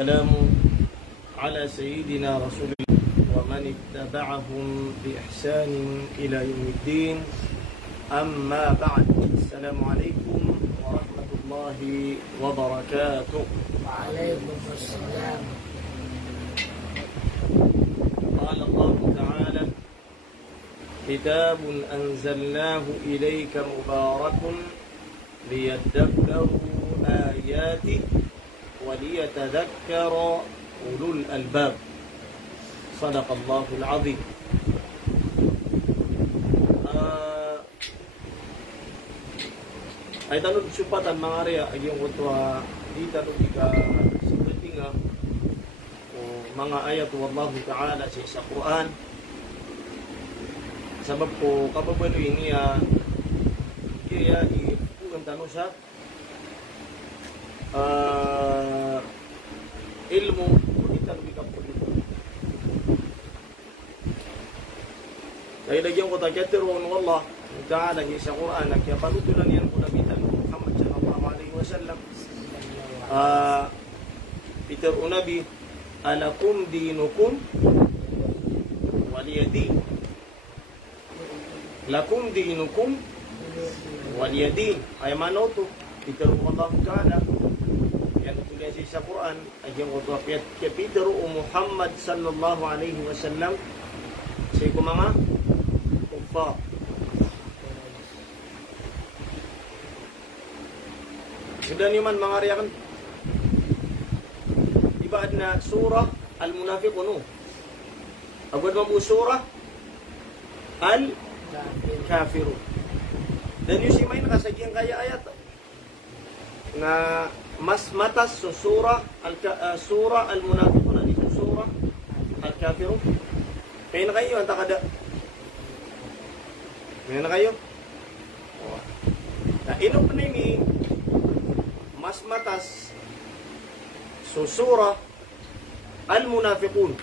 السلام على سيدنا رسول الله ومن اتبعهم بإحسان إلى يوم الدين. أما بعد، السلام عليكم ورحمة الله وبركاته. وعليكم السلام. قال الله تعالى: كتاب أنزلناه إليك مبارك ليدبروا آياته وليتذكر أولو الألباب. صدق الله العظيم. Ay tanong supatan mga rea yung utwa di tanong ika seperti nga o mga ayat wallahu ta'ala sa Quran. Sabab ko kapabalo ini kaya ipugan tanong sa ilmu kita lebih kapul itu. Kaya lagi yang kata katirun wallah ta'ala sa Quran kaya panutulan yan ko nabitan Muhammad sallallahu alaihi wasallam. Peter unabi alakum dinukum waliyadin. Lakum dinukum waliyadin. Ay mano to Peter Allah ta'ala yang tulis sa Quran ay yung utwa kay Peter Muhammad sallallahu alaihi wasallam sa mga kuffar. Sudah naman mga riyan ibaad na surah al-munafiqun. Agad mo surah al-kafirun. Dan yung simay nakasagyang kaya ayat na mas matas sa surah al-munafiqun at surah al-kafirun. Kaya na kayo ang takada. Kaya na kayo. Na inom na ini mas matas sa surah al-munafiqun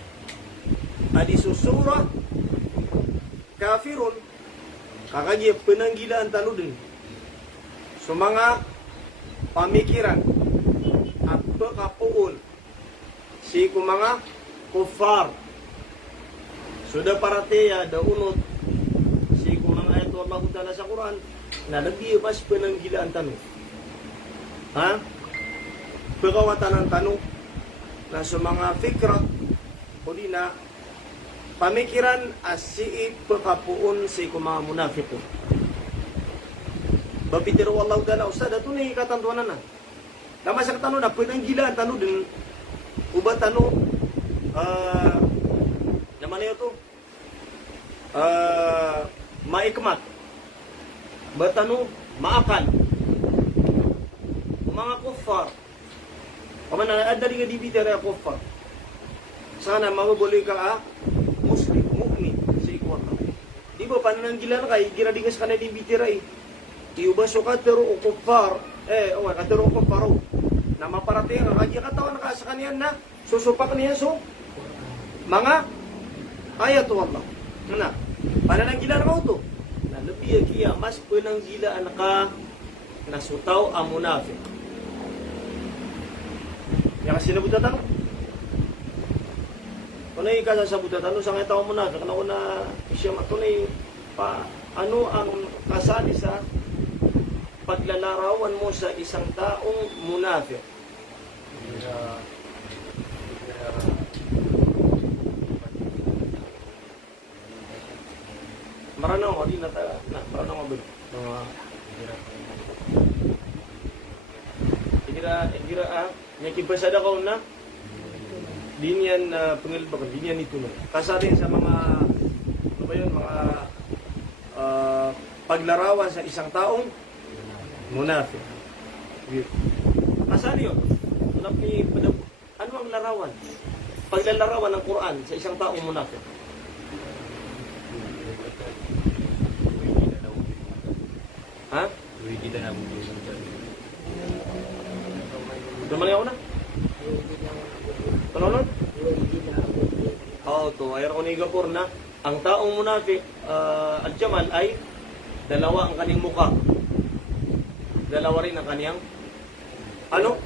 at sa surah kafirun kakagya penanggilaan tanudin sa mga pamikiran at pagkapuon si mga kuffar. Sudah parateya daunot si mga ayat Allah Ta'ala sa Quran na nagdiibas penanggilaan tanong. Pagkawatan ng tanong na sa mga fikra o di na pamikiran as si pagkapuon si mga munafiqun. Bapitiro Allah Ta'ala usad ito na ikatantuanan na. Tama sa katanong na penanggilaan tanong din uba tanong naman na ito maikmat batano maakal mga kuffar kaman na adali nga dibitera kuffar sana mababuli ka muslim mu'min sa ikwata di ba panananggilan kay giradi ka sa kanila dibitera iuba so katero o kuffar katero o kuffaro na maparating ang kaya katawan na sa kaniyan na susupak niya so mga ayat Allah na panananggilan ka ito na lebih kiya mas penanggilaan ka nasutaw ang munafiq. Yang sila butatan kung ikasan sa butatan sa nga tao munafiq na una siya matunay pa ano ang kasali sa paglalarawan mo sa isang taong munafiq. Maranaw ko din na maranaw ko ba Igira nakipasada ko na dinyan pangilbak dinyan ito no kasarin sa mga ano ba yun mga paglarawan sa isang taong munafiq. Kasari yun ano ang larawan paglalarawan ng Quran sa isang taong munafiq. Kita na Dumali ako na. Ano? To ayar ko ni Gapur na ang taong munafiq al-jamal ay dalawa ang kanyang mukha. Dalawa rin ang kanyang ano?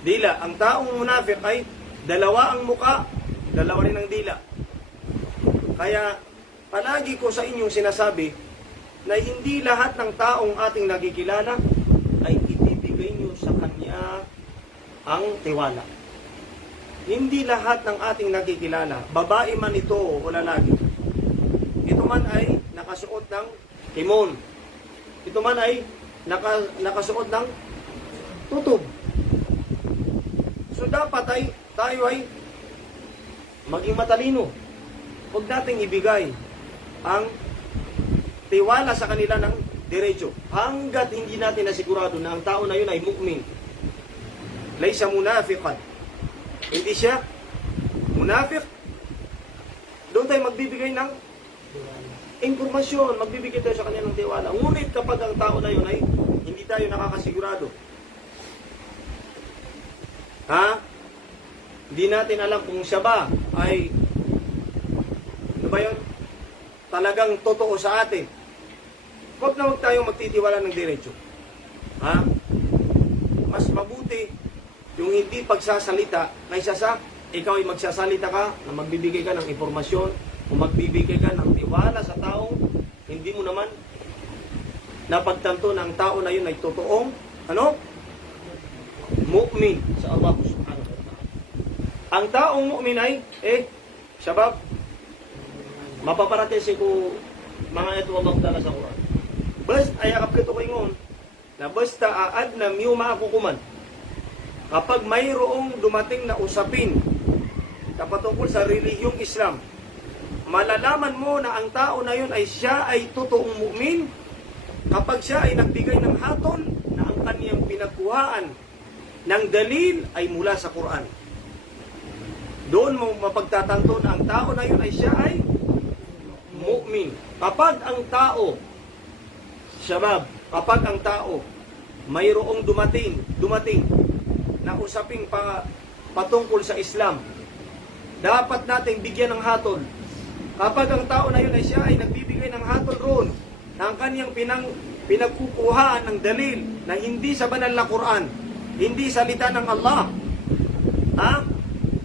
dila. Ang taong munafik ay dalawa ang muka, dalawa rin ang dila. Kaya palagi ko sa inyong sinasabi na hindi lahat ng taong ating nakikilala ay ibibigay nyo sa kanya ang tiwala. Hindi lahat ng ating nakikilala, babae man ito o lalaki, ito man ay nakasuot ng kimon, ito man ay nakasuot ng tutob. So dapat ay tayo ay maging matalino. Huwag nating ibigay ang tiwala sa kanila ng diretso hanggat hindi natin nasigurado na ang tao na yun ay mu'min. Laysa munafiqan. Hindi siya munafik. Doon tayo magbibigay ng impormasyon, magbibigay tayo sa kanya ng tiwala. Ngunit kapag ang tao na yun ay hindi tayo nakakasigurado, hindi natin alam kung siya ba ay ano ba yun? Talagang totoo sa atin. Huwag na huwag tayong magtitiwala ng diretso. Mas mabuti yung hindi pagsasalita kaysa sa ikaw ay magsasalita ka na magbibigay ka ng impormasyon o magbibigay ka ng tiwala sa taong hindi mo naman napagtanto na ang tao na yun ay totoong mu'min sa Allah subhanahu wa ta'ala. Ang taong mu'min ay shabab, mapaparatesi ko mga ito Allah ta'ala sa Quran. Basta ayakap kito ko ingon na basta aad na miyo maakukuman kapag mayroong dumating na usapin kapatungkol sa relihiyong Islam, malalaman mo na ang tao na yun ay siya ay totoong mu'min kapag siya ay nagbigay ng hatol na ang kaniyang pinagkuhaan ng dalil ay mula sa Quran. Doon mo mapagtatanto na ang tao na yun ay siya ay mu'min. Kapag ang tao, shabab, kapag ang tao mayroong dumating na usaping patungkol sa Islam, dapat nating bigyan ng hatol. Kapag ang tao na yun ay siya ay nagbibigay ng hatol roon na ang kaniyang pinagkukuhaan ng dalil na hindi sa banal na Quran, hindi salita ng Allah,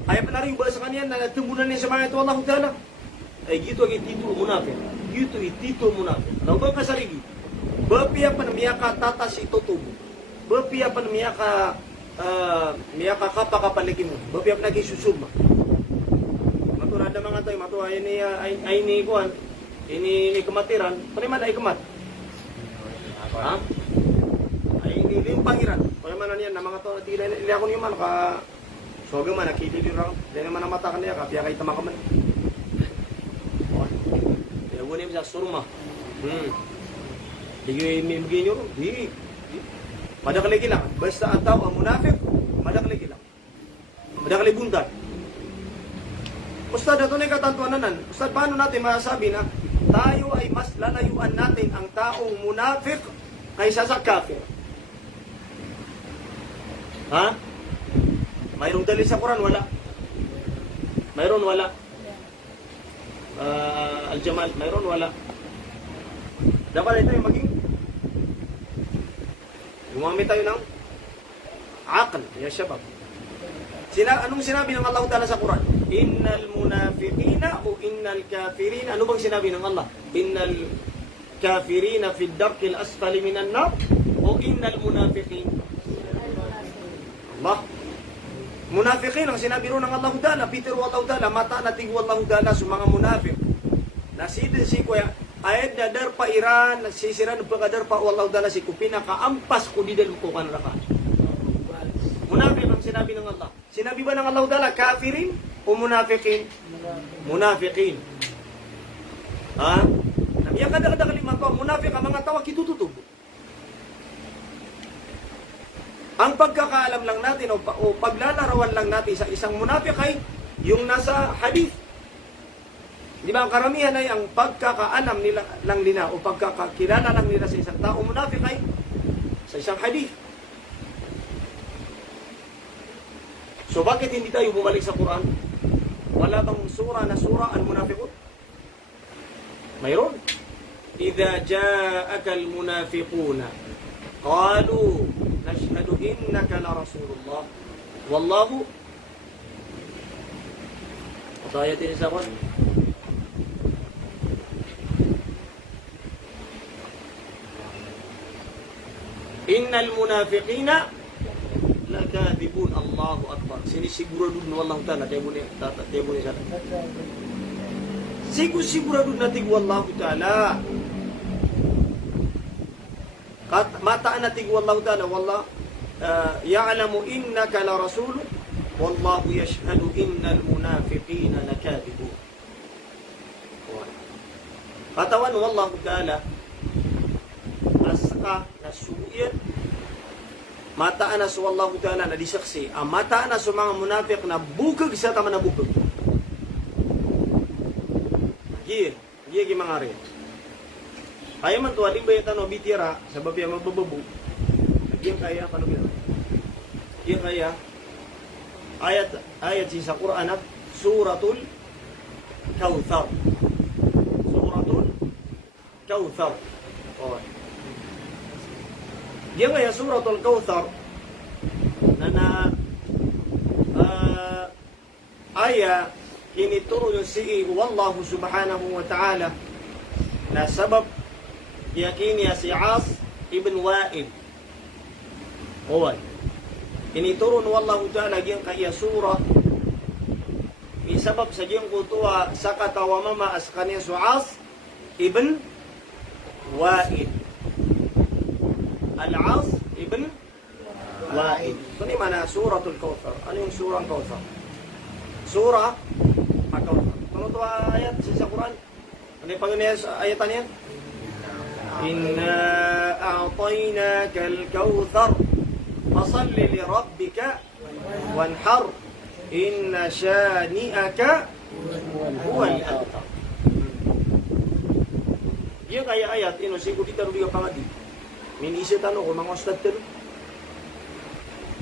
ay panarin ba sa kanya na tumbunan niya sa mga ito Allah Ta'ala, ay gito ay titulo munafik. Gito ay titulo munafik. Naubang ka sarigi. Bapiya pa na miyaka tata si tutubo. Bapiya pa na miyaka kapakapaligin mo. Bapiya pa na kisusuma. Maturad na mga tayo. Maturad ay ni kuhan. Ini kematiran. Paniman ay kemat. Ay ni limpangiran. Paniman na niyan na mga tayo. Hindi ako niyo man. Soga man. Nakilili raw. Dahil naman ang mata ka niya. Kapiya kay tamakaman. Bunin sa surma. Hindi may nyo. Hindi. Madakaligi lang. Basta ang tao ang munafik, madakaligi lang. Madakaligi buntan. Ustad, ito na yung katantuanan. Ustad, paano natin masasabi na tayo ay mas lalayuan natin ang taong munafik kaysa sa kafir? Mayroong dalil sa Quran? Wala. Mayroon? Wala. Al-Jamal, mayroon? Wala. Dapat ito yung maging gumamit tayo ng akal, ya shabab. Anong sinabi ng Allah Ta'ala sa Quran? Innal munafiqina o innal kafirina. Ano bang sinabi ng Allah? Innal kafirina fi darkil asfali minan nar o innal munafiqin? Allah. Munafiqin ang sinabi ro ng Allah Ta'ala. Peter wa Allah Ta'ala mata nating wa Allah Ta'ala sa mga munafiq. Nasidin si kuya ayat dadar pa Iran nagsisiran pagkadar pa wallahu ta'ala si kupina kaampas ko didal ko kanraka. Munafik ang sinabi ng Allah. Sinabi ba ng Allah ta'ala kafirin o munafiqin? Munafiqin. Namiya kada kalima to munafik ang mga tawa kitututub. Ang pagkakaalam lang natin o paglalarawan lang natin sa isang munafik ay yung nasa hadith. Di ba, ang karamihan ay ang pagkakaalam nila lang nila o pagkakakilala lang nila sa isang tao munafik ay sa isang hadith. So bakit hindi tayo bumalik sa Quran? Wala bang sura na sura al-munafiqun? Mayroon. Idza ja'aka al-munafiquna qalu nashhadu innaka la rasulullah wallahu atau ayat ini sama innal munafiqina lakadibun. Allahu akbar. Sinisigurado na wallahu ta'ala tayo muna sana. Sigurado natin wallahu ta'ala. Mataan natin wallahu ta'ala. Wallah ya'lamu innaka la rasul wallahu yashhadu innal munafiqina lakadibun. Katawan wallahu ta'ala asaka nasuyan mataan na sa wallahu ta'ala na disaksi ang mataan na sa mga munafik na bukag sa tama na bukag giye mga rin kaya man to aling bayat ano bitira sa babya magbababu giye kaya paano giye kaya ayat sa Quran at suratul Kautsar Diyan kaya suratul Kautsar na aya inituro yung si wallahu subhanahu wa ta'ala na sabab yakini si As ibn Wa'il. Oy. Inituro ng wallahu ta'ala diyan kaya surah isabab sa diyan kutuwa sa katawa mama as kanya si As ibn Wa'il. Al-As ibn Wa'il. Ito ni mana suratul Kautsar. Ano yung surah ang Kautsar? Surah al-Kautsar. Ano ito ayat sa Quran? Ano yung pangyayari sa ayatan yan? Inna a'tainaka al-Kautsar fasalli li rabbika wanhar inna shani'aka huwal abtar. Yan kaya ayat ino sigo kita rubiga pangadi. Minisi tanong ko mga ustad tano.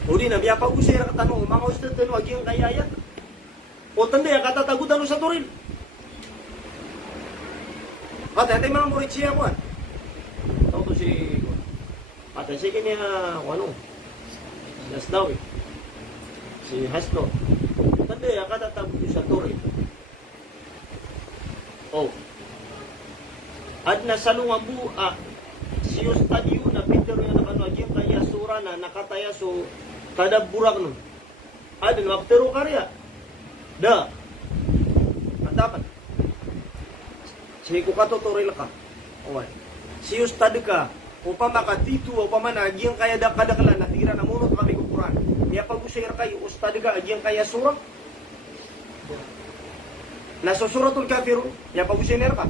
Udi na biya pa usira ka tanong mga ustad tano agi ang kayayat. O tanda ya katatagutan sa turil. Kata ito mga murid siya ko. Tao to si Ate sige niya ano. Yes daw eh. Si Hasto. Tanda ya katatagutan sa turil. Oh. At nasalungan buha si Ustad yun na Peter yung nakanwagin kaya sura na nakataya so kadabburak nun. Adin, magtero karya. Da. At dapat. Sige ko katuturil ka. Okay. Si Ustad ka, upang makatitu, upang managing kaya kadaklan na tira na munot kami kukuran. Kaya pag-usir kayo, Ustad ka, aging kaya sura. Nasa suratul kafirun, kaya pag-usir ka.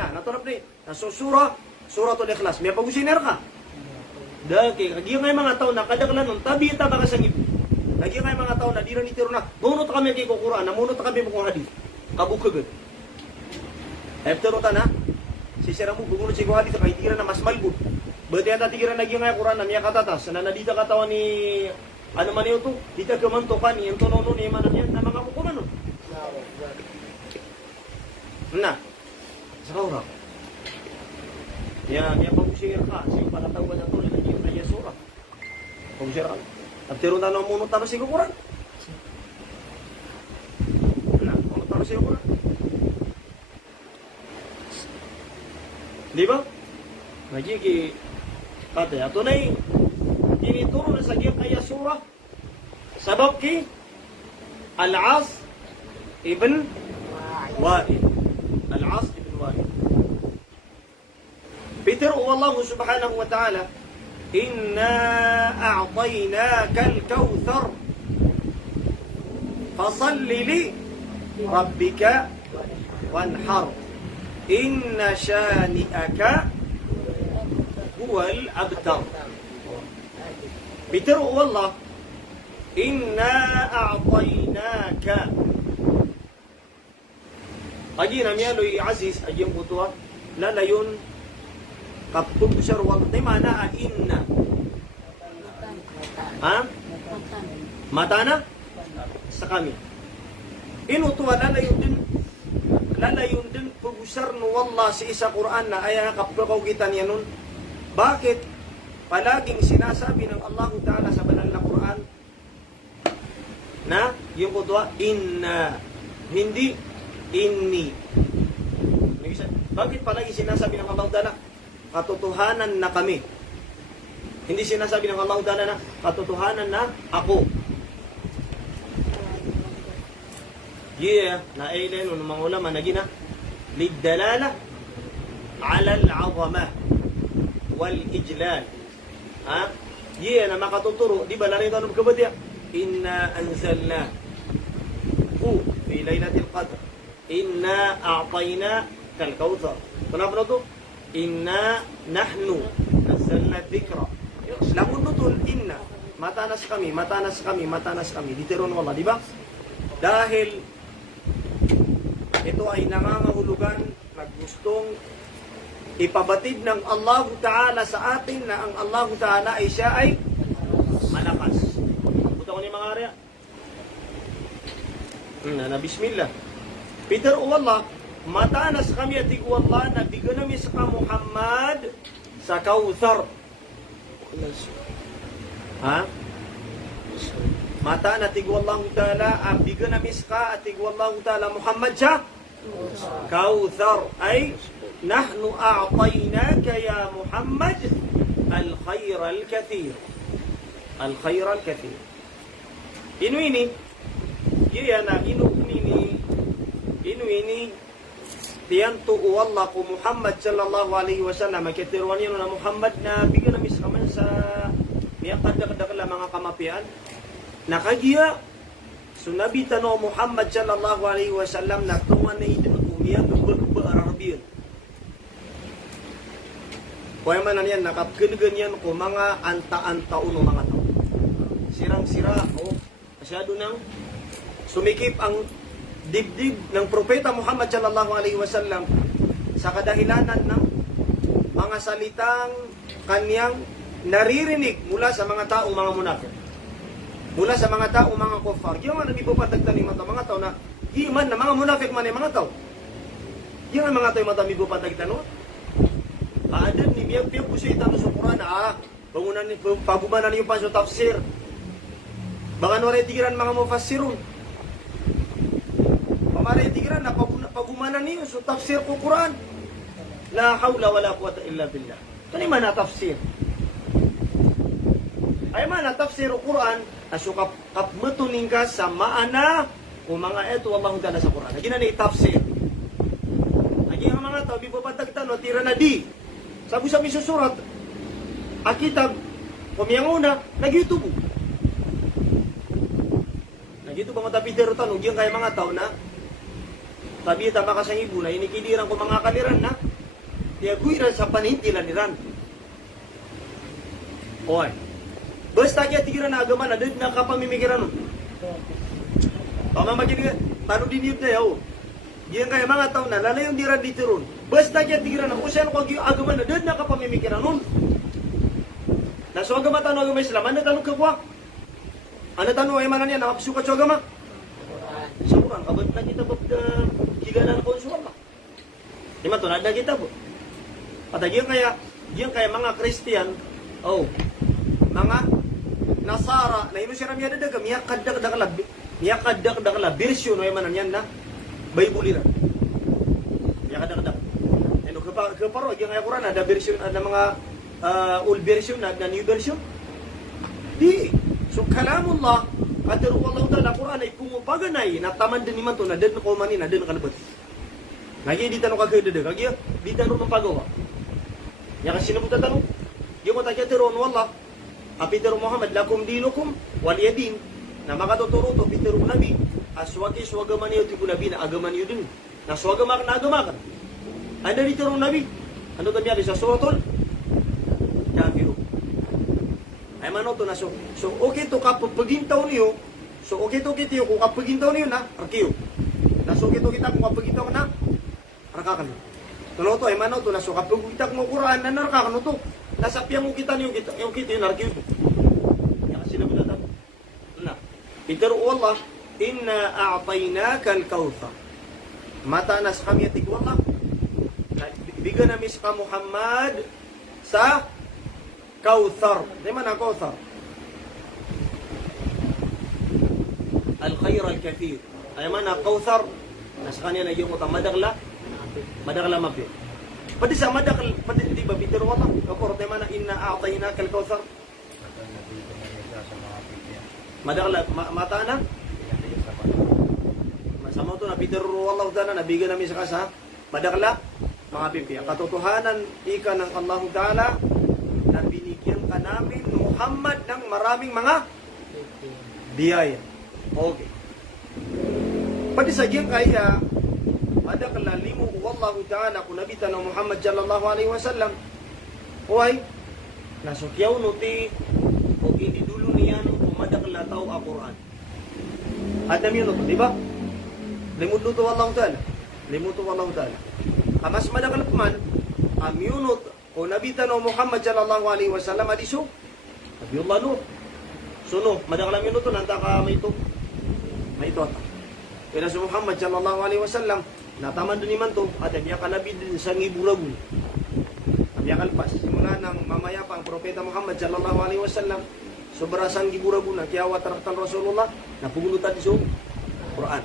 Natunap ni, nasa suratul Ikhlas. May pag-usiner ka. Daki, kagi ngay mga tao na kadaklan nun, tabi ita baka sangip. Kagi ngay mga tao na di rin itiro na, munot kami kay kukuraan, namunot kami mo kong hadith. Kabukagad. After ta na, sisira mo, bumunod si kong hadith, kaya tira na mas malbud. Berarti ang tatigiran nagi ngay Quran na miya katatas, na nadita katawan ni, ano man yun to, dita kamantokan, yung tonono ni manan yan, na mga kukuman nun. Na, sa kaurap. Ya, pag-usir ka. Sige, palatawa na ito. Lagi yung kaya surah. Pag-usir ka. At tiro na nung munot taro si kukuran. Munot taro si kukuran. Di ba? Nagigi. Kata, ato na yung tinituro na sa kaya surah. Sabab ki Al-As ibn Wa'il. Al-As ibn Wa'il. Peter Allah subhanahu wa ta'ala inna a'tainaka al-Kautsar fasalli li rabbika wanhar inna shani'aka huwal abtar. Peter Allah inna a'tainaka aji namiyaloy aziz ajiyang butuwa lalayon kapag siya ruwag na mana inna ha? Mata na? Sa kami inutuwa lalayon din pag-usar no wallah si isa Quran na ay kapagaw kita niya nun. Bakit palaging sinasabi ng Allah Ta'ala sa banal na Quran na yung kutwa, inna. Hindi inni. Bakit palagi sinasabi ng Allah Ta'ala, katotohanan na kami? Hindi sinasabi ng Allah Ta'ala na katotohanan na ako. Yeah, naailan ng mga ulama na gina lidalala ala al-'azama wal ijlal. Ha? Yeah, na makatuturo, di ba narito ano kabadya? Inna anzalna fi laylatil qadr. Inna a'tayna kal kautsar. Kenapa itu? Inna nahnu nazzalna dzikra. Lamun betul inna. Matanas kami, matanas kami, matanas kami. Ditiron Allah, di ba? Dahil ito ay nangangahulugan na gustong ipabatid ng Allah Ta'ala sa atin na ang Allah Ta'ala ay siya ay malakas. Buta ko ni mga arya. Na bismillah. Peter o Allah, matanas kami at Allah na biganami sa Muhammad sa Kautsar. Ha? Mata na tigwallahu ta'ala ang biganami sa at tigwallahu ta'ala Muhammad siya Kautsar ay nahnu a'tainaka ya Muhammad al-khair al-kathir. Al-khair al-kathir. Inuini iya na inuini tiyanto Allah ko Muhammad sallallahu alaihi wasallam katirwan yun na Muhammad na bigyan na miskaman sa miyakadakadakala mga kamapian nakagiya sunabi tano Muhammad sallallahu alaihi wasallam na tungan na ito umiyak berarabiyan kaya man yan nakapganaganyan ko mga anta-anta uno mga tao sirang-sira o masyado nang sumikip ang dibdib ng propeta Muhammad sallallahu alaihi wasallam sa kadahilanan ng mga salitang kanyang naririnig mula sa mga taong mga munafik. Mula sa mga taong mga kufar. Yung man nabi po patagtan ni mga tao na iman na mga munafik man ay mga tao. Yung mga tao mata mi po patagtan no. Paadan ni biyag po siya itano sa Quran bangunan ni pagumanan yung paso tafsir. Baka no tigiran mga mufassirun. Pamaray tigran na pagumanan niyo so tafsir ko Quran. La hawla wala quwata illa billah. Kani man na tafsir. Ay man na tafsir Quran asukap kapmetuning ka sa maana o mga eto Allah Ta'ala sa Quran. Lagi na ni tafsir. Lagi ang mga tao bibo patagtan o tira na di. Sabi sa misusurat akitab kumiyanguna nag-YouTube. Nag-YouTube mga tapitero tanong yung kaya mga tao na tabi ta makasang ibu na inikiliran ko mga kaliran na tiyaguiran sa panintilan niran. Oy. Basta kaya tigiran na agama na dahil nakapamimikiran nun. Pamamagin tano din yun na yaw. Yan kaya mga tao na lalayon diran dito ron. Basta kaya tigiran na usayan ko agama na dahil nakapamimikiran nun. Naso agama tanong agama Islam, ano tanong kagwa? Ano tanong ay manan yan, nakapasukat sa agama? Sa Quran, kabot na kita ba giganan ko sa Allah. Di matunad na kita po. At yung kaya mga Christian, mga Nasara, na ino siya ramya dadaga, miyakadakdakala, version, ay manan yan na, Bible-iran. Miyakadakdak. Ano, kaparo, yung kaya Quran, ada version, ada mga old version, ada new version. Di. So, kalamullah, katiru Allah Ta'ala, Quran ay pumupaganay, na taman din naman to, na din ko manin, na din kalabat. Lagi di tanong kagadadag, lagi di tanong mapagawa. Yang kasi nabuta tanong, yung mo takya tiron, wallah, apitero Muhammad, lakum dinukum, waliyadin, na makatuturo to, pitero nabi, aswaki swagaman niyo, tiku nabi, na agaman niyo din, na swagamak na agamakan. Anda di tiron nabi, ano kanya sa suratul, kafiru. Ay mano to na so okay to kapag pagintaw niyo so okay to kitiyo kung kapag pagintaw niyo na arkiyo na so okay to kita kung kapag pagintaw na arkakan tulo to ay mano to na so kapag kita mo Quran na narkakan to nasapyan mo kita niyo kita yung kita yung arkiyo to ya kasi na buta na pero Allah inna a'tainaka al-kautsar mata nas kami atik wallah bigyan na miska Muhammad sa Kautsar. Di man ang Kautsar? al-kathir. Ay man na kauthar, nasa kanya na yung utang madakla mapi. Pati sa madakal, pati di ba bitir wala? Kapor tayo man na inna a'tayna kal kauthar. Madakla mata na. Masama to na bitir wala utana nabigyan namin sa kasa. Madakla mga pimpiya. Katotohanan ika ng Allah Ta'ala na binigyan ka namin Muhammad ng maraming mga biyaya. Okay. Pati sa diyan kaya madakla limu wallahu ta'ala kung nabita ng Muhammad sallallahu alaihi wasallam huway nasukyaw nuti o inidulo niya nung madakla tao ang Quran. Adam yun ito, di ba? Limut luto wallahu ta'ala. Limuto wallahu ta'ala. Kamas madakla man ang yunot o nabita ng Muhammad sallallahu alaihi wasallam adiso Nabiullah Nuh. So no, madakla yun ito nanta ka may ito ata. Kaya si Muhammad sallallahu alaihi wasallam nataman doon naman to at niya kanabi din sa ngiburagun. Niya kalpas simula ng mamaya pa ang propeta Muhammad sallallahu alaihi wasallam sobrasan giburagun na kaya wataratan Rasulullah na pugulutan sa Quran.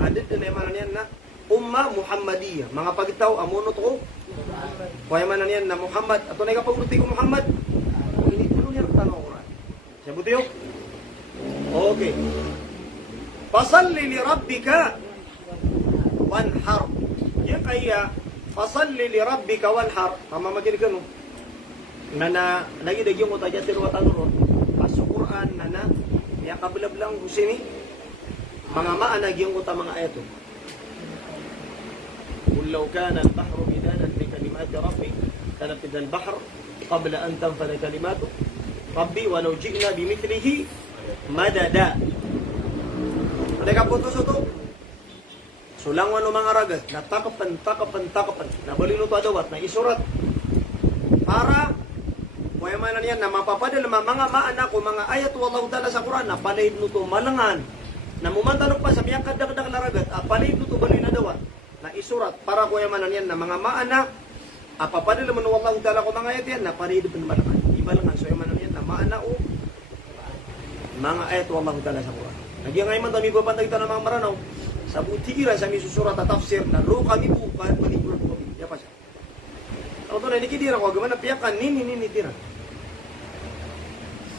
Adit din naman niyan na umma Muhammadiyah, mga pagitaw amonot ko. Kaya man niyan na Muhammad ato na kapaguluti ko Muhammad. Ini tulo niya tanong Quran. Sabuti yo. Okay. Fasalli li rabbika wanhar. Yan kaya fasalli li rabbika wanhar. Mamamagin ka no. Na nagidagyan mo tayo sa luwatan ron. Pasok Quran na ya kabilablang husini. Mga maanagyan ko ta mga ayato. Kung law kana al-bahru midadan li kalimati rabbi kanafid al-bahr qabla an tanfada kalimatu rabbi walau ji'na bimithlihi madada. Teka putos ito. Sulangwan ng mga ragas, natakapan. Nabalino to adawat, na isurat. Para, kaya man na yan, na mapapadala mga maanak o mga ayat wallahu ta'ala sa Quran, na panahid mo to malangan. Na mumantanong pa sa miyang kadak-dak na ragat, panahid mo to balin adawat, na isurat. Para kaya man na yan, na mga maanak, papadala mo ng wallahu ta'ala ko mga ayat yan, na panahid mo malangan. Ibalangan, so yan man na yan, na maanak o mga ayat wallahu ta'ala sa Quran. Nagyan ngayon man kami papantay ito ng mga maranaw. Sa butikiran sa may susurat at tafsir na ro kami po kahit manipulot ko. Yan pa siya. Ako ito na inikidira ko. Agaman na piyakan. Nini-nini-tira.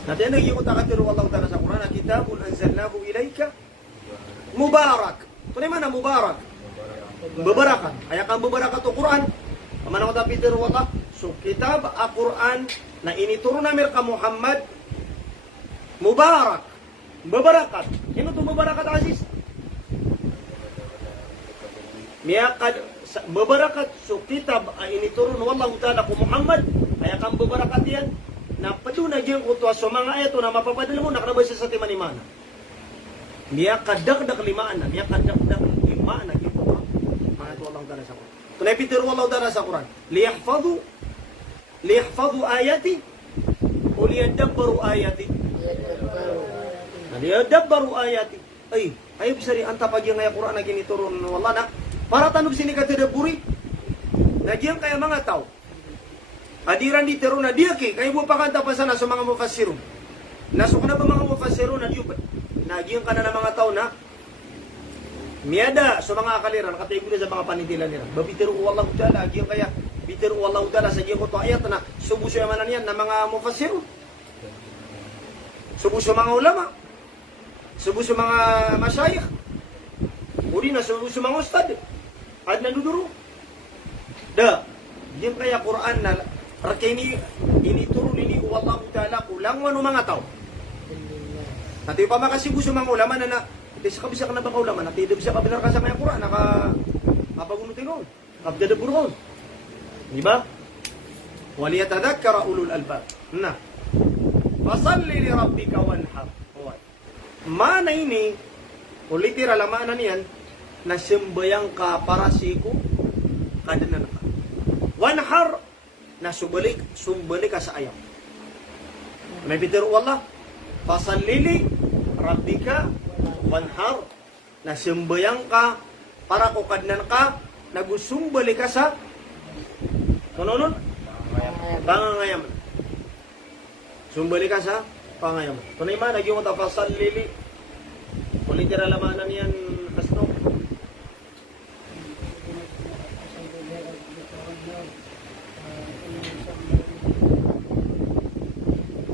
Natin nagyan ko takatiru Allah ta'ala sa Quran na kitabun anzalnahu ilayka mubarak. Ito naman na mubarak. Babarakat. Kaya kang babarakat o Quran. Pamanang ko tapitiru Allah. So kitab a Quran na inituro namin ka Muhammad mubarak. Babarakat. Sino itong babarakat, Aziz? Miyakad, babarakat, so kitab ay inituro ng Wallahu Ta'ala ko Muhammad, kaya kang babarakat yan, na padunay dyan ko to, so mga ayato na mapapadala mo, nakarabay siya sa timanimana. Miyakad dakdak limaan na, miyakad dakdak limaan na, ito ha, mga ito Wallahu Ta'ala sa Quran. Ito na ipitiro Wallahu Ta'ala sa Quran. Liyahfadu ayati, o liyadabbaru ayati. Liyadabbaru ayati. Ay, ayaw bisari anta pag yung ngaya Quran na ginituron wala na. Para tanog sini ka tadaburi. Nagyang kaya mga tao. Adiran di tero na diaki. Kaya mo pakanta pa sana sa mga mufassirun. Nasok na ba mga mufassirun na diyo? Nagyang ka na ng mga tao na miyada sa mga akaliran. Nakatayog sa mga panitilan nila. Babitiru wallahu ta'ala. Nagyang kaya bitiru wallahu ta'ala sa diyo ko to ayat na subuso yaman yan na mga mufassirun. Subuso mga ulama. Subo sa mga masyayikh. Uli na subo sa mga ustad. At nanduduro. Diyan kaya Quran na rakini inituro nini wallahu ta'ala kulang wano mga tao. Natin pa makasibo sa mga ulama na ito sa kabisa ka na baka ulama. Natin ito bisa kabilar ka sa mga Quran. Nakapagunutin ko. Kapdadaburo ko. Diba? Waliyatadhakkara ulul albab. Na. Fasalli li rabbika wanhar. Mana ini, ulitira lamaan niyan, na sembayang ka para siku, kadanan ka. Wanhar, na sumbalik ka sa ayaw. May bitiru Allah, fasallili, rabbika, wanhar, na sembayang ka, para ko kadanan ka, nagusumbalik ka sa, kunonon? Pangangayaman. Sumbalik ka sa, pangayaman. Tunay man, nagyong ta fasallili. literal lamanan yan, Asno.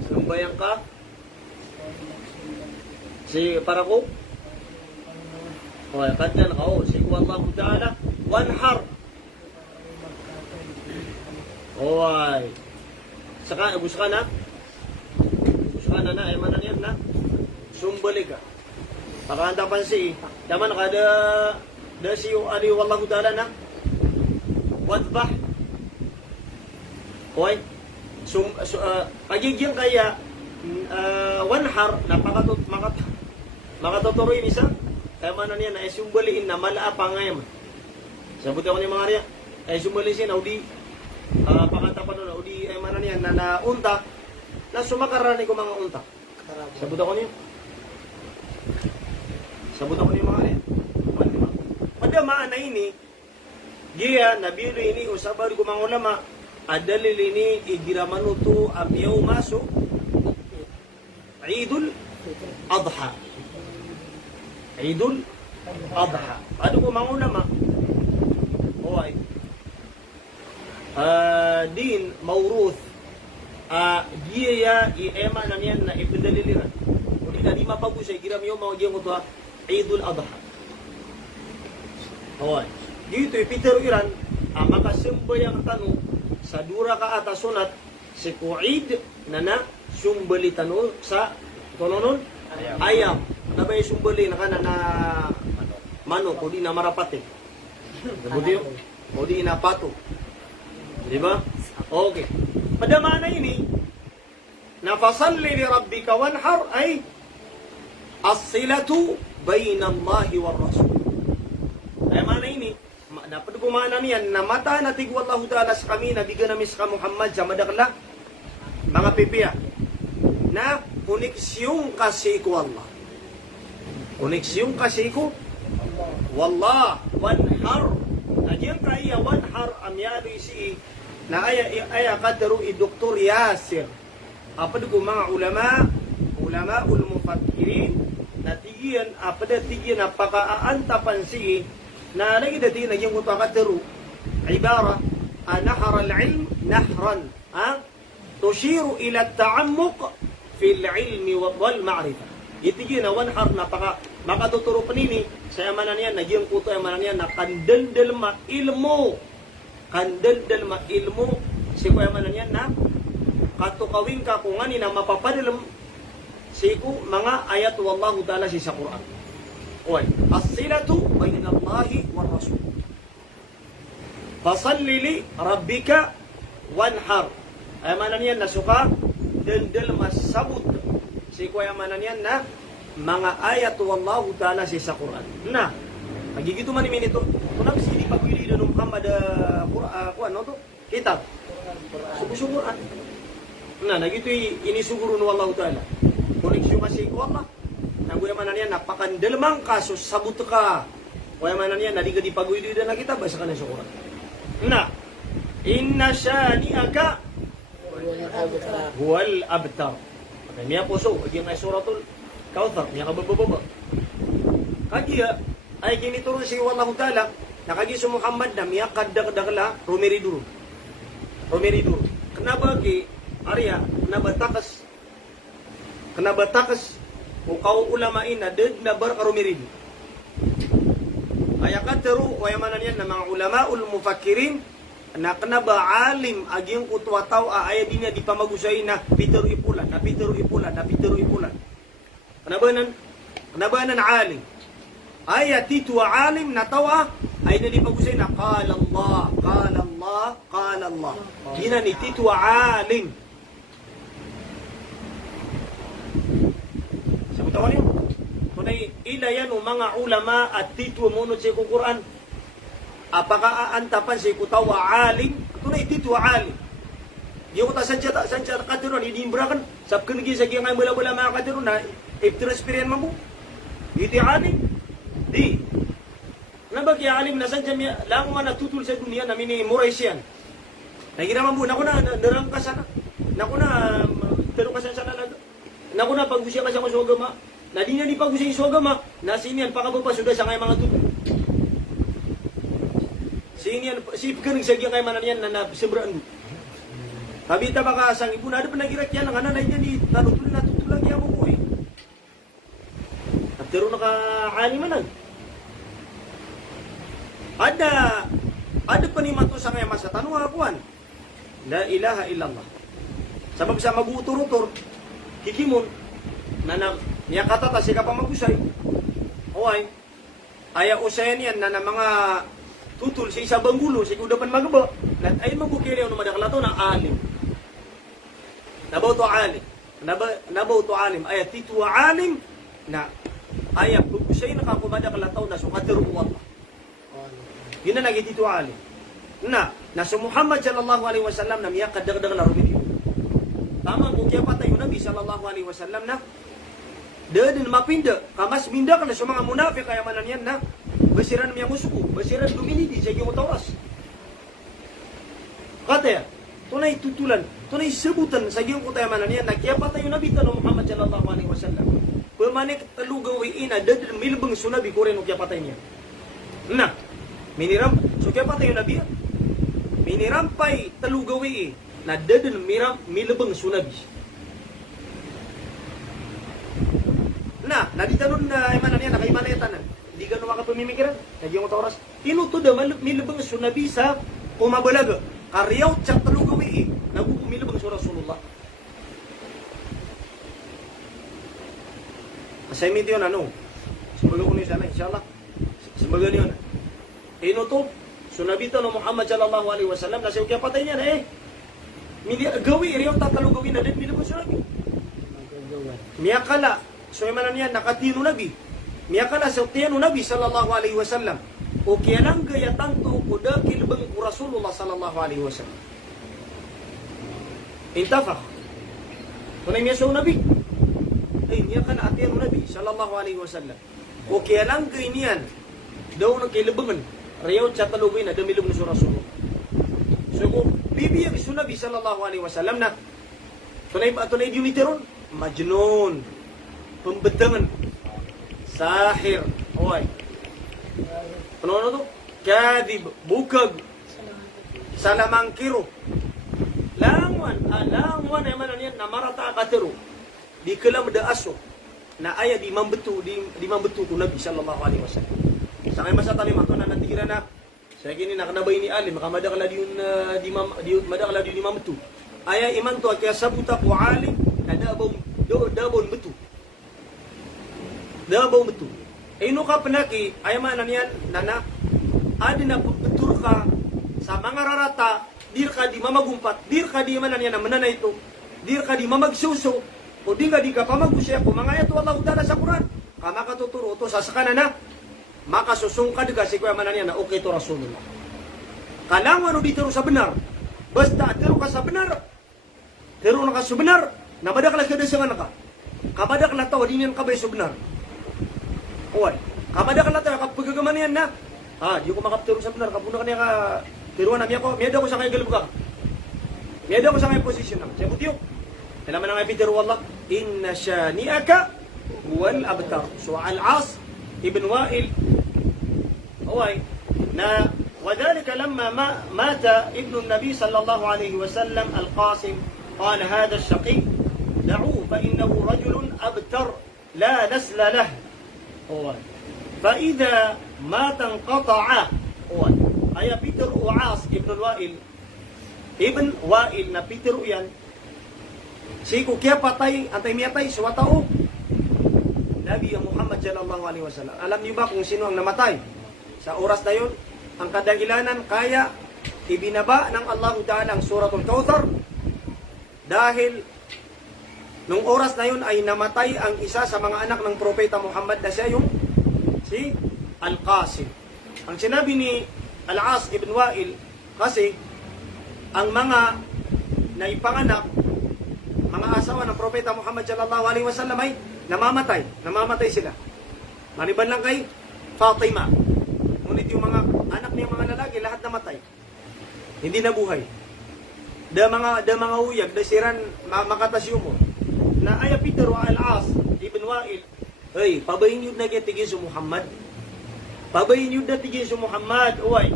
Sinumbayan ka? Si Parako? Okay, kanya na kao. Si Wallahu Ta'ala. Wanhar. Okay. Saka, gusto ka na? Gusto ka na, ay manan yan na. Sumbali ka. Pakahanda pa si, daman kada, si Ali Wallahu Ta'ala na. Wadbah. Okay. Pagiging kaya, wanhar, makatuturoy ni sa, kaya manan yan, ay sumbaliin na malaa pa ngayon. Sabuti ako ni mga riya, ay sumbaliin siya na, udi, pakanta pa doon, udi, ay manan yan, na naunta, na sumakarani ko mga unta. Sabuti ako niyo. Sabuti ako ni mga riya. Padamaan na ini, giya, nabilo ini, usabar ko mga ulama, adalil ini, igiramanuto, abyaw maso, Eidul Adha. Eidul Adha. Ano ko mga ulama? Okay. Din, mauruth. Giya, i-ema na niyan na ipidaliliran. Kung di mapag-usay, giram yung mga giyang ito, Eidul Adha. Okay. Dito, ipitero iran, makasimbay ang tanong, sa dura ka atasunat, si Ku'id na sumbali tanong sa tononon ayam. Nabay sumbali na kana na mano ko di na marapate. Budi o di na pato. Di ba? Okay. Padama na ini na fasalli li rabbika wanhar ay as-silatu bayna Allah wa Rasul. Ay mana ini dapat kumana niyan na mata na tig wallahu ta'ala sa kami nabigan namin sa Muhammad sa madakla mga pipiya na koneksyon kasi ko Allah. Koneksyon kasi ko wallah wanhar nagyang kaya wanhar amyalo isi na aya kadaro i Dr. Yasir apa ko mga ulama mufakirin na tigiyan apa da tigiyan na pakaanta pansi na lagi dati nagyang utakadaro ibara nahar al-ilm nahran tushiru ila at-ta'ammuq fi al-ilmi wal ma'rifah. Itigin na wanhar na makatuturo panini sa amanan niyan nagyang kuto amanan niyan na kandel ma ilmu si ko amanan niyan na katukawin ka kung ani na mapapadalem si ko mga ayat wallahu ta'ala sa Quran. Oy, as-silatu bayna Allahi war Rasul. Fasalli li rabbika wanhar. Ay manan yan na suka dendel masabot si kuya manan yan na mga ayat wallahu ta'ala sa Quran. Na, magigito man imin ito. Kunang sini pagpili ng Muhammad Quran, no to? Kitab. Subusuburan. Na, nagito inisuguro ng wallahu ta'ala. Koneksyon kasi ko Allah. Nang kuya manan yan, napakandelmang kaso sabot ka. Kuya manan yan, nadi ka di pagwili na kita, basa ka na sa Quran. Na, inna shani'aka huwal abtar. Miya puso, aging ay suratul Kauthar, miya kabababa. Kagiya, ay kinituro si wallahu ta'ala, nakagi sa Muhammad na miya kadagdagla, rumiriduro. Kenabagi, Arya, kenabatakas, ukaw ulamain na deg na bar karumirid. Ay akadaro, kaya manan yan na mga ulamaul mufakirin, na kanaba alim aging kutwataw ay din di pamagusay na pitero ipulan. Kanabanan alim. Ay titu alim na tawa ay di pagusay na qala Allah. Gina ni titu alim. Sabi tawa niyo. Kunay ila yan mga ulama at titu munod sa Quran. Apakah aantapan si kutawa alim? Ito na ititu alim. Di ko ta sancha katiron, idimbrakan. Sabkan lagi sa kiyang ay mula-mula mga katiron na iptiraspirian mo. Iti alim. Di. Nabagi alim na sancha lang man natutul sa dunia na minimuray siyan. Nagiraman mo, naku na, darang ka sana. Naku na, pero ka sana na. Naku na, pag-usya ka sa kusogama. na di na di pa ko sa iso agama, na sinian pakababa sudah sa kay mga tuto. Sinian, si pagkanig sa kay manan yan na nabisabraan mo. Habita baka sang ibu na ada panagirat yan, ang ananay niya di natutulang kaya mo po eh. At pero naka-ani manan. Ada pa ni mato sa kaya masa tanong akuan. La ilaha illallah. Sabab sa magutur-utur, kikimon, na niya katata siya pa magusay. Oy, aya usayan yan na mga tutul sa isa banggulo, sa kudapan magaba, at ay magukili ang madakalato na alim. Nabaw to alim. Nabaw to alim. Aya titu alim na aya bugusay na kakumadakalato na sukatiru Allah. Yun na nagititu alim. Na sa Muhammad sallallahu alaihi wasallam na miyak kadagdag na rumitiyo. Tamang kung kaya patay yung Nabi sallallahu alaihi wasallam na dadin mapinda, kamas minda ka na sa mga munafik kaya manan yan na basiran niya musuko, basiran duminidi sa iyong tawas. Kata tunay tutulan, tunay sebutan sa iyong kutayamanan yan na kaya patay yung Nabi tanong Muhammad sallallahu alaihi wasallam. Pemanik talugaw ina dadin milbang sunabi ko rin kaya patay niya. Na, miniram, so kaya patay yung Nabi yan. Minirampay talugawi na dadin milabang sunabi. Na, naditanong na imanan niya, nakaimanayatan na. Hindi ka naman kapamimikiran. Nagyong oras. Tinuto da milabang sunabi sa pumabalaga. Karyaw tsak talugawi nagpumilabang sa Rasulullah. Assignment yun, ano? Sumaga ko niyo sana, inshallah. Sumaga niyo na. Tinuto, sunabito no Muhammad sallallahu alaihi wasallam kasi kaya patay niya na eh. Gawi iriyo tatalo gawin na din mo sunabi. Miyakala so manan niya nakatino nabi. Miyakala sa tiyano nabi sallallahu alaihi wasallam. O kaya lang gaya tanto ko dakil bang ko Rasulullah sallallahu alaihi wasallam. Intafaq. Kunay niya sa nabi. Ay miyakala atiyano nabi sallallahu alaihi wasallam. O kaya lang gay niyan daw nagkailabangan. Riyaw sa talugay na damilog na sa Rasulullah. So kung bibiyag sa Nabi sallallahu alaihi wasallam na tunay diumiteron, majnun, pembetangan, sahir, oy. Ano to? Kadib, bukag, salamangkiro. Langwan ay manan yan na marata katero. Di kalam da aso na aya di mambetu ko Nabi sallallahu alaihi wasallam. Sa kay masa tali mato na nantigira na sa gini nakanabay ni alim makamadakala di madakala di mamtu aya iman to kaya sabuta ko alim na dabaw betu ino ka penaki ay manan yan nana adi na betur ka sa mga rarata dir ka di mamagumpat dir ka di manan yan na manana ito dir ka di mamagsuso o di ka pamagusya ko mga ayato Allah Ta'ala sa Quran kama katuturo to sa sakana na makasusungkad ka si kuya manan yan na okay to Rasulullah. Kalangan o dito sa benar. Basta tiro ka sa benar. Tiro na ka sa benar. Namadakla ka din sa ka. Kamadakla tawa din yan kabay sa benar. Uway. Kamadakla tawa kapagagaman yan na. Di ko makaptiro sa benar. Kapuna ka niya ka. Tiruan na miya ko. Miyada ko sa kaya galib ka. Miyada ko sa kaya posisyon na. Siya butiyo. Alaman na nga pitiro Allah. Inna syani'aka huwal abtar. So al-as ibn Wa'il na وذلك لما مات ابن النبي صلى الله عليه وسلم القاسم قال هذا الشقي دعوه فإنه رجل أبتر لا نسل له فإذا مات انقطع أي بيتر أعاص ابن وائل na Peter yan siku kaya patay antay miyatay suwatao Nabi Muhammad sallallahu alaihi wasallam. Alam niyo ba kung sino ang namatay? Sa oras na yun, ang kadahilanan kaya ibinaba ng Allah Ta'ala ang Suratul Kautsar dahil nung oras na yun ay namatay ang isa sa mga anak ng Propeta Muhammad na siya yung si Al-Qasim. Ang sinabi ni Al-As ibn Wa'il kasi ang mga naipanganak mga asawa ng Propeta Muhammad sallallahu alaihi wasallam ay namamatay sila. Maliban lang kay Fatima. Ngunit yung mga anak niya mga lalaki lahat namatay. Hindi nabuhay. Da mga uyag, da siran makatasyo mo. Na aya Peter wa Al-As ibn Wa'il Hey, pabayin yun na kaya tigin sa Muhammad. Pabayin yun na tigin sa Muhammad. Uway.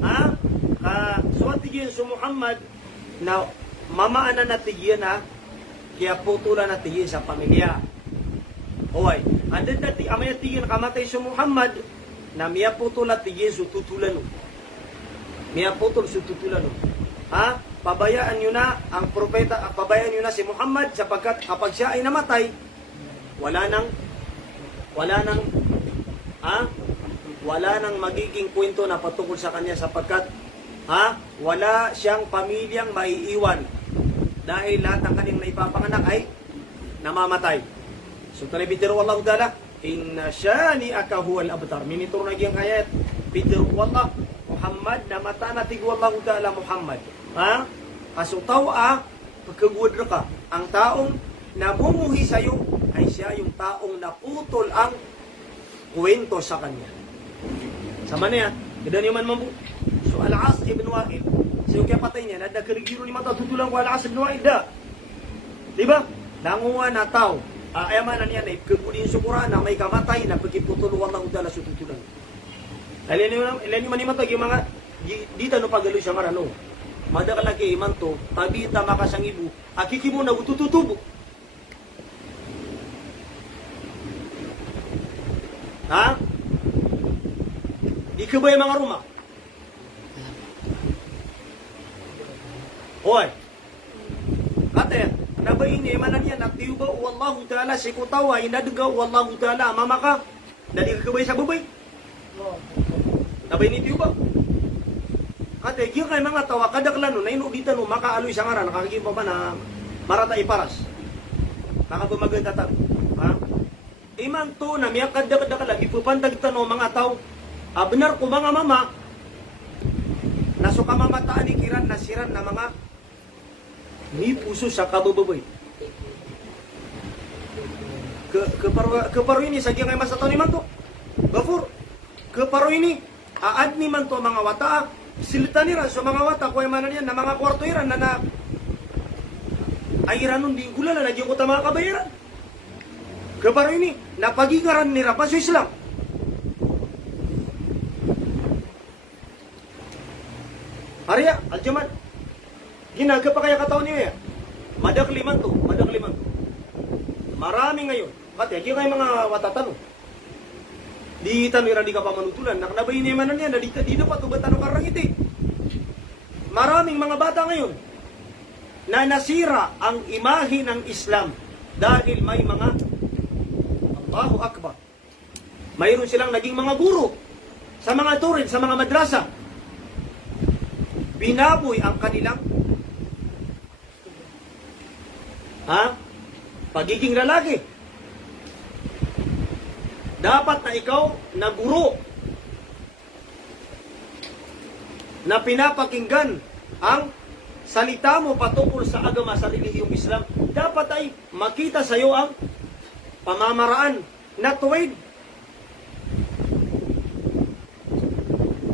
Ha? So tigin sa Muhammad na mamaan na tigin ha. Kaya putula na tigin sa pamilya. Uway. Andad na amay na tigin kamatay sa Muhammad na miya putula tigin sa tutulan. Miya putol sa tutulan. Ha? Pabayaan nyo na ang propeta, pabayaan nyo na si Muhammad sapagkat kapag siya ay namatay, wala nang magiging kwento na patungkol sa kanya sapagkat wala siyang pamilyang maiiwan dahil lahat ng kanyang naipapanganak ay namamatay. So talibitiro Allah Ta'ala, inna shani'aka huwal abtar. Minituro na giyang ayat, bitiro Allah Muhammad na mata na tigo Allah Ta'ala Muhammad. Kaso tao pagkagudro ka, ang taong namumuhi sa'yo ay siya yung taong naputol ang kwento sa kanya. Sama na yan, ganda niyo man mabu. So Al-As ibn Wa'il, siya kaya patay niya, nadagkarigiro ni mata, tutulang ko Al-As ibn Wa'il da. Diba? Nanguha na tao, ayaman na niya na ikagudin sa Quran na may kamatay na pagkiputulungan ng udala sa tutulang. Ilan ni man ni matag yung mga, dita no pagaloy siya marano. Madakalaki iman to, tabita makasangibu, akikibo na utututubo. Ha? Di ka ba yung mga rumah? Hoy. Kate, nabayin niya manan yan, naktiyo ba, wallahu ta'ala, sikutawa, inadaga, wallahu ta'ala, mamaka, dali ka ba sa babay? Nabayin niyo ba? Kate, kaya kay mga tawa, kadaklano, na inubitan mo, makaaloy sa ngaran, nakakagin pa ba na marata iparas? Nakapumaganda ta. Ha? Iman to na miyak kadakadakala, ipupantag tanong mga tao, benar ko mga mama, naso kamamataan ni kiran, nasiran na mga ni puso sa kabababay. Keparo ini, sa kaya masa taon ni man to. Bafur, keparo ini, aad ni man to mga wata, silita nira so mga wata, kuya manan yan, na mga kwarto iran, na airan nun di gula na, nagyong ko mga kabayaran. Keparo ini, napagigaran nira pa sa Islam. Arya, aljaman. Ginaga pa kaya kataon niyo ya? Madakliman to. Marami ngayon. Kati, kaya kayo mga watatano. Di tanwira di ka pa manutulan. Naknabay niya manan yan, di na pa tubatano karangiti. Maraming mga bata ngayon na nasira ang imahe ng Islam dahil may mga Allahu Akbar. Mayroon silang naging mga guro sa mga turin, sa mga madrasa. Binaboy ang kanilang pagiging lalaki. Dapat na ikaw na guro na pinapakinggan ang salita mo patungkol sa agama sa relihiyong Islam. Dapat ay makita sa iyo ang pamamaraan na tuwid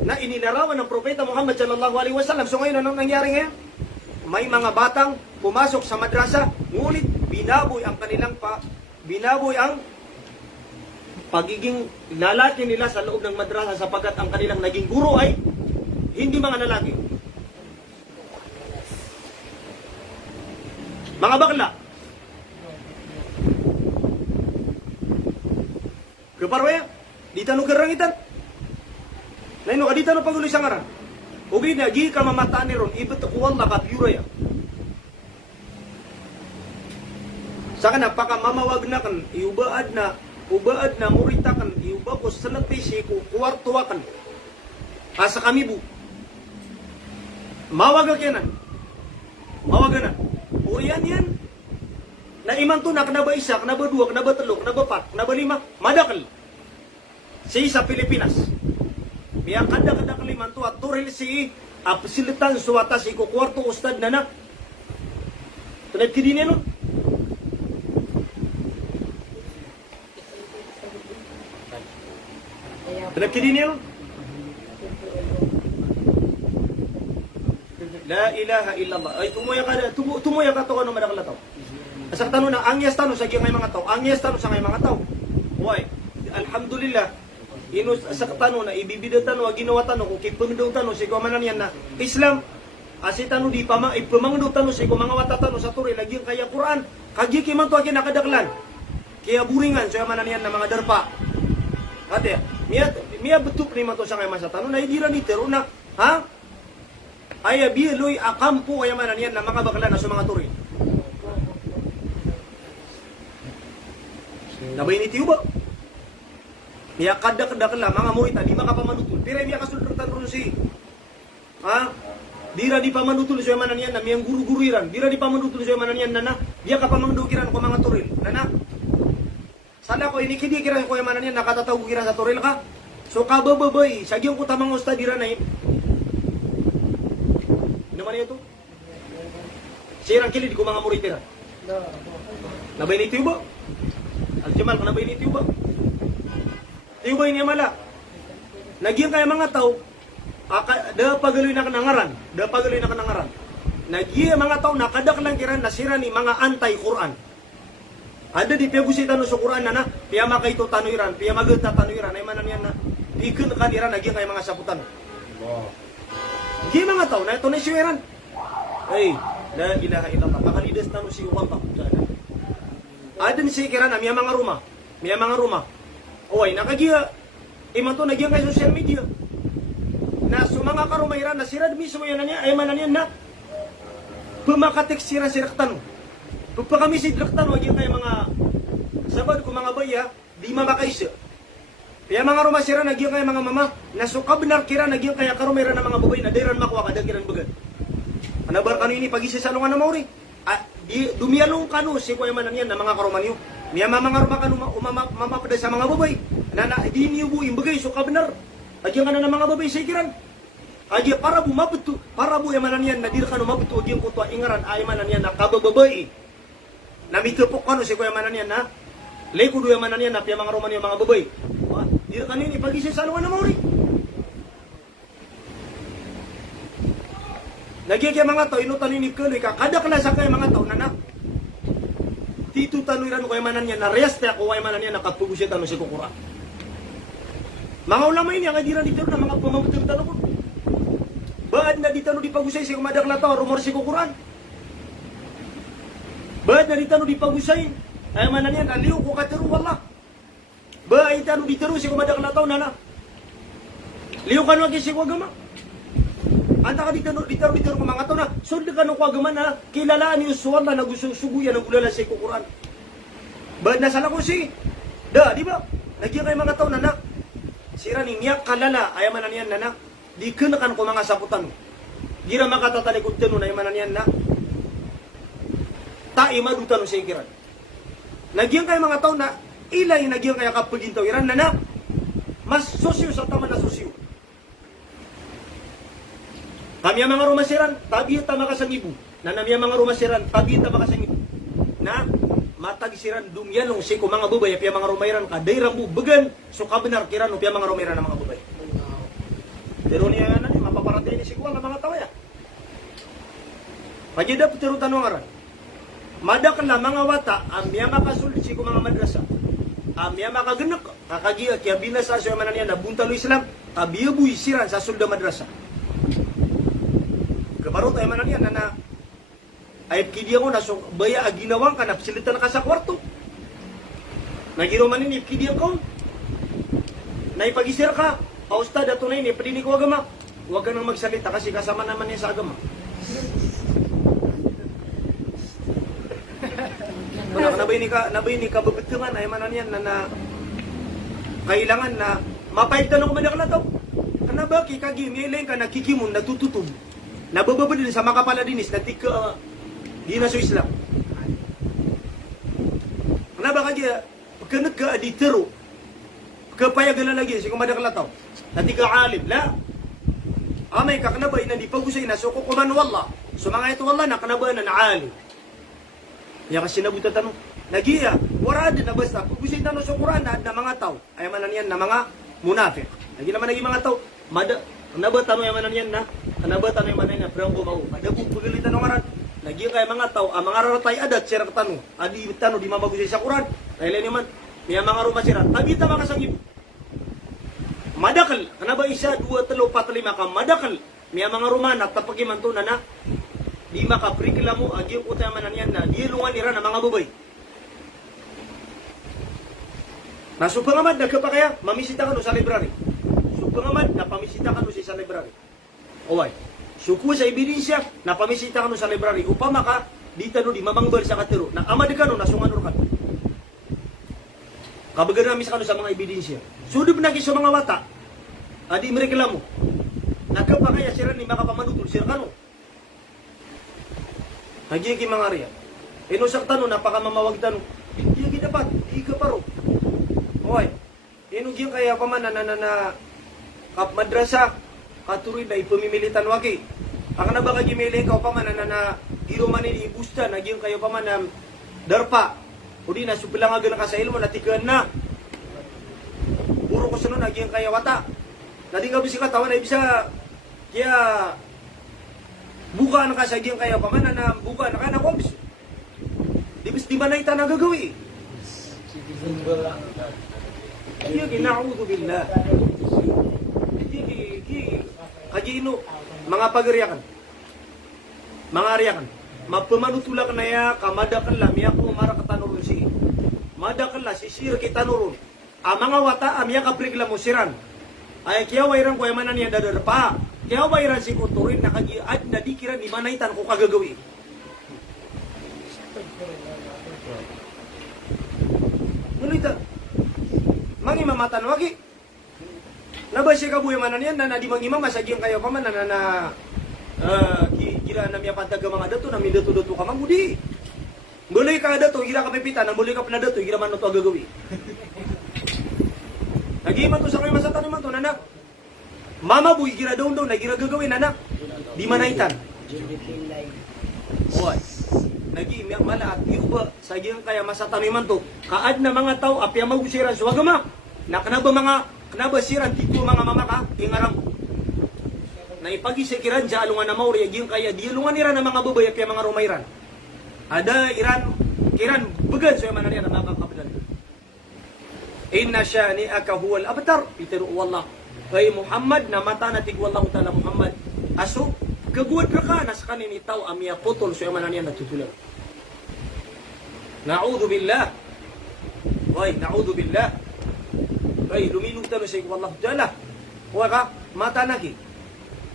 na ininarawan ng Propeta Muhammad sallallahu alaihi wasallam. So ngayon, anong nangyari ngayon? May mga batang pumasok sa madrasa, ngunit binaboy ang pagiging lalaki nila sa loob ng madrasa sapagkat ang kanilang naging guro ay hindi mga lalaki. Mga bakla. Kaparwaya, di tanong karangitan. Naino ka di tanong paguloy sa ngaran. Ugi na, gi ka mamataan ni ron, ibet kuwal na kapyura ya. Saka na, paka mamawag na kan, ubaad na murita kan, iuba ko sa natisi ko, kuwartuwa kan. Asa kami bu. Mawaga kenan. Mawaga na. Uriyan yan. Na iman to na, kanaba isa, kanaba dua, kanaba talo, kanaba pat, kanaba lima, madakal. Sa isa Pilipinas. Kaya kada kaliman to at turil si apsilitan suwata si kukwarto ustad na na. Tunad kidini no? Tunad kidini no? La ilaha illallah. Ay tumuya ka to ano madakala to. Asa tanong na angyas tanong sa mga tao. Angyas tanong sa mga tao. alhamdulillah, ino sa katano na ibibidatan o ginawa tano kung kipungdaw tano si kumanan yan na Islam. Asi tano di pa ipamangdaw tano si mga watatano sa turi lagi kaya Quran. Kagi kiman to akin nakadaklan. Kaya buringan so manan yan na mga darpa. Ate, miya betuk ni man to sa kay masa tano na idira ni tero na ha? Ay biloy akampo kaya manan yan na mga bakla na sa mga turi. Nabay ni tiyo ba? Miya kadak-dak la mga murid di makapamanutol. Pero miya kasultan ron si. Ha? Dira di pamanutul sa manan yan na miyang guru-guru iran. Dira di pamanutul sa manan yan na dia kapamangdo kiran ko mga turil. Nana. Sana ko ini kidi kiran ko manan yan nakatataw kiran sa turil ka. So kabababay, sagyong ko tamang ustad dira na naman ito. Sirang kilid ko mga murid tira. Nabay ni tiyo ba? Al-Jamal ka nabay ni tiyo ba? Tiyo ba ini mala? Nagyang kaya mga tao da pagaloy na kanangaran, Nagiya mga tao nakadak lang kiran nasira ni mga anti-Quran. Ada di pegusi tanu sa Quran na piya makaito tanuiran, piya magata tanuiran ay manan yan na ikun kanira nagiya kay mga saputan. Giya mga tao na ito na siweran. Ay, la ilaha illallah. Pakalidas tanu si Wapa. Ada ni si kiran miya mga rumah. Oy, nakagiya iman to nagiya kay social media. Na sumanga karumayran na sira mismo yan niya ay manan yan na pumakatek sira-sira tanu. Pagpa kami si direktan wag yung kay mga sabad ko mga baya di mamakaisa. Kaya mga rumasira nagyang kay mga mama na sukab na kira nagyang kaya karumayran na mga babay na dayran makuha kadagiran bagad. Anabar kanini pag isisalungan na mauri. Di dumiyalong kanu si kuya manan yan na mga karumanyo. Miya mga rumah kanu mamapada sa mga babay. Na di niyo buin bagay sukab benar. Agyang ka na ng mga babay sa ikiran. Agyang para bu mabetu, para bu emanan yan, nadir ka no mabetu, agyang kutua ingaran, ay manan yan na kabababay. Namitupok ka no si kuya manan yan na, lekudu emanan yan na, piya mga roman yung mga babay. Dir ka nini, pag-isip sa alungan na mauri. Nagyang kaya mga tao, inutan nini kaloy ka, kada klasa kaya mga tao na na, tito tanuiran ko emanan yan na, reste ako emanan yan na, kapugusitan no si kukura. Mga ulama ini ang adiran dito na mga pamamutir tanong ko. Baad na dito di pagusay si kumadak na tao, rumor si kukuran. Baad na dito di pagusay, ay manan yan, aliw ko katiru wallah. Baad na dito si kumadak na tao, nana. Liw ka nung si kuagama. Anta ka dito ko mga tao na, sunda ka nung kuagama na, kilalaan yung suwala na gusto suguyan ng ulala si kukuran. Baad na sala ko si, di ba? Nagyan kayo mga tao, nana. Sira ni miyak kalala ay manan yan na di kenakan ko mga saputan. Gira makatatalikod tenu na manan yan na ta imadutan no sikiran. Nagyan kay mga tao na ilay nagyan kaya kapagintaw iran na mas sosyo sa tama na sosyo. Kami mga rumasiran tabi ta makasangibu. Na nami mga rumasiran tabi ta makasangibu. Na matagisiran dumyanong si ko mga babay piya mga rumayran ka dayran bu began so kabenar kiran piya mga rumayran na mga babay. Pero niya na mapaparatay ni si ko ang mga tawa ya. Pagida putero tanong aran. Madak na mga wata amya makasulid si ko mga madrasa. Amya makagenek kakagiya kaya binasa sa manan na buntalo Islam kabiya buy siran sa sulda madrasa. Kabaro tayo manan yan na ay kidiya ko na so baya aginawang ka na silita na ka sa kwarto. Nagiroman ni kidiya ko. Naipagisir ka. Ustad ato na ini pwede ni ko agama. Huwag ka nang magsalita kasi kasama naman niya sa agama. Nabay ni ka babetungan ay manan yan na kailangan na mapahigtan ako madak na to. Kanaba kagi mileng ka nakikimun natututub. Nabababa din sa makapala dinis na tika di na so Islam. Kenapa kaya kena ke aditero kepayagan lagi si kumadak lataw. Nanti ka alim la. Amay ka kenapa ina di pagusay na so ko kuman wallah. So mga ito wallah na kenapa na alim. Ya kasi nabuta tanong. Nagiya, wala din na basta pagusay tanong sa Quran na mga tao ay manan yan na mga munafik. Lagi naman naging mga tao kenapa tanong ay manan yan na kenapa tanong ay manan yan na pranggo mau. Ada bu pagalitan ng aran. Lagi kay mga tao, ang mga raratay adat sira tanong. Adi tanong di mamagusay sa Quran. Kailan naman Miya mga rumasiran. Tabita makasangib. Madakal. Kanaba isa, 2, 3, 4, 5 ka. Madakal. Miya mga rumanak. Tapagiman to na. Di makaprikila mo. Agi yung utamanan yan na. Di lungan nira na mga babay. Nasupangamad, nagkapakaya, mamisita ka no sa library. Supangamad, napamisita ka no sa library. Oway. Suku sa ebidensya, napamisita ka no sa library. Upama ka, di tano di mamangbal sa katero. Na amad ka no, nasunganor ka. Kabagan namin sa kano sa mga ebidensya. Sudub na sa mga wata. Adi mereklamo. Nagkapakaya sira ni makapamanutol sira kano. Hagi mga area. Inusak tano, napakamamawag tano. Hindi dapat, di ka paro. Hoy, inugyo kaya pa man na kap madrasa katuloy na ipumimilitan wagi. Ang na ba kagimili ka pa man na giro man ni ibusta nagyong kayo pa man na darpa. Udi na supilangagan ka sa ilmo natikan na. Puro ko sunod nagyong kaya wata. Nadi nga bisi katawan na bisa kaya buka na ka sa gyong kaya pa man na buka na ka na kombis. Di ba na ita nagagawi? Iya ginaudu billah. Kajino mga pagariyakan. Mga ariyakan. Mapamanutulak na ya kamadakan la miya ko mara katanurun si. Madakan la sisir kita nurun. Ang mga wata amya kaprigla mo siran. Ay kiya wairan ko yamanan niya dadarpa. Kiya wairan si kuturin na kagiad na dikiran di manaitan ko kagagawi. Ngunita mangi mamatan wagi. Nabasya ka buhay manan yan na di mangi mamasagyan kayo pa man na kira na miya pantag mga dato na mi dato-dato ka mangudi. Boleh ka dato, gira ka pipitan, na boleh ka pala dato, gira man to agagawi. Lagi man to sa kayo masatan man to nanak. Mama buy gira daw na gira gagawin nanak. Di manaitan. Oy. Nagi miyak mala at iuba sa giyang kaya masatan man to. Kaad na mga tao apya magusiran so agama. Kanaba siran tipo mga mama ka ingarang. Na ipagisikiran ja alungan na mauri giyang kaya di alungan nira na mga babay apya mga rumayran. Ada kiran began so man na mga kapdal. Inna shani'aka huwal abtar itiru wallah. Ay Muhammad na mata na tig wallahu taala Muhammad. Aso kaguad ra ka nas kanin itaw amya putol so man niya natutulan. Na'udhu billah. Way, na'udhu billah. Ay luminong tano sa wallahu taala. Wa ka mata naki.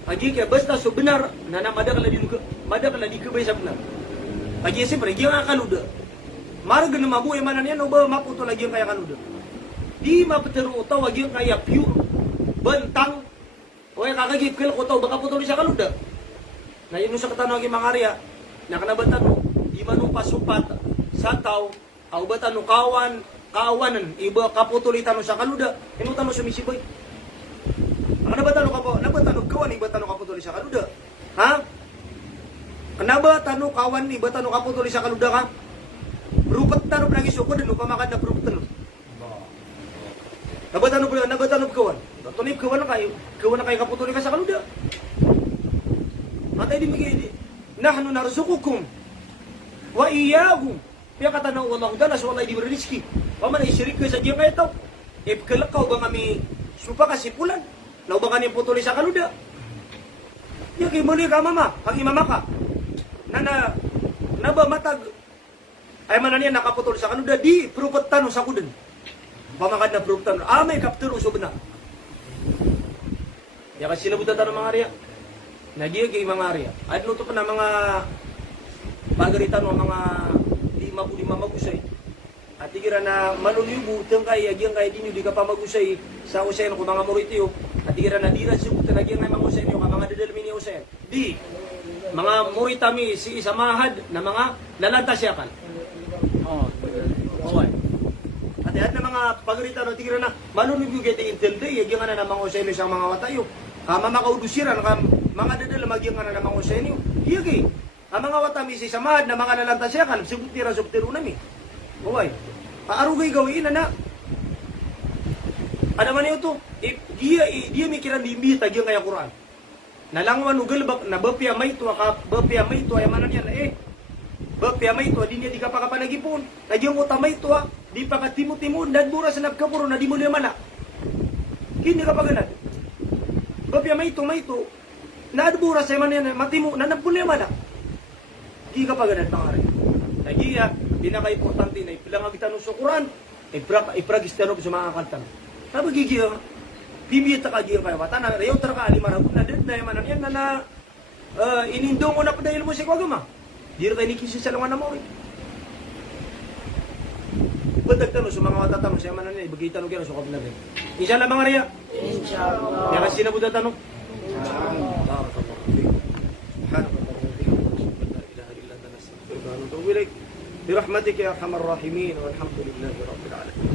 Agi ka basta so benar na madakala di ka bay sa benar. Agi siyempre gi nga kanuda. Marag na mabuhay man niya no ba maputol lagi kaya kanuda. Di mapatero utaw agi kaya pure bentang. Oy kakagip kel ko taw baka putol siya kanuda. Na yun sa katano agi mga area, nakanabatan mo, di man mo pasupat sa tao, kaubatan mo kawanan, iba kaputulitan mo sa kaluda, inutan mo sumisiboy. Nakanabatan mo ka po, nabatan mo kawan, ibatan mo kaputuli sa kaluda. Ha? Kanabatan mo kawan, ibatan mo kaputuli sa kaluda ka? Rupat tanong lagi suko, din mo pamakad na rupat tanong. Nabatan mo kawan. Tunip kawan na kayo kaputuli ka sa kaluda. Matay di migi nahnu narzuqukum wa iyyakum. Piya kata na Allah dalas wallahi di berizki. Paman ay syirik sa diya kay taw. Ipkelak ka ba kami supa kasipulan. Law ba kanin putuli sa kaluda. Ya kay muli ka mama, pag imama ka. Na ba matag ay manan niya nakaputol sa kaluda di prupetan sa kuden. Pamakad na prupetan. May kaptero so bena. Ya kasi sinabutan ng mga riya. Nagiya kay mga area. At luto pa na mga pagaritan o mga di magusay. At tigira na malulubo tang kay agyang kay dinyo di ka pa magusay sa usayan ko mga moritiyo. At tigira na dira si buta nagyang na mga usayan yung mga dadalmin ni usayan. Di mga moritami si isamahad na mga lalantas yakal. Okay. At na mga pagaritan o tigira na malulubo kay intindi agyang na mga usayan sa mga watayo. Kama makaudusiran mga dadala magyang na mga usenyo. Iyagi. Ang mga watami si samad na mga nalantas siya kan subtiro nami. Oy. Paarugay gawin na. Ada man ito? Dia mikiran di imbita gyang kaya Quran. Nalangwan ugal bak na bapya may to ay manan yan Bapya may to, di niya di ka pa kapanagipon. Nagyong mo tamay to ha. Di pa ka timo-timo, nadbura sa nagkapuro na di mo liya mana. Kini ka pa ganad. Bapya may to, nadbura sa man yan, matimo, na nagpuliya mana. Di ka pa ganad pangari. Nagyiya, di na ka-importante na ipilang agitan sa Quran, ipragistano sa mga kantang. Sabi gigiya, bibiyat ka giya kayo, mata na, rayaw tara ka, alimarabot na din, na yaman yan na inindong mo na pa dahil mo si Kwagama. Di rin tayo nikisi sa langan na mo. Badag tanong sa mga matatanong siya man na niya, ibagay tanong kaya sa kapag natin. Isa lang mga riya. Inshallah. Kaya kasi nabuda tanong. برحمتك يا ارحم الراحمين والحمد لله رب العالمين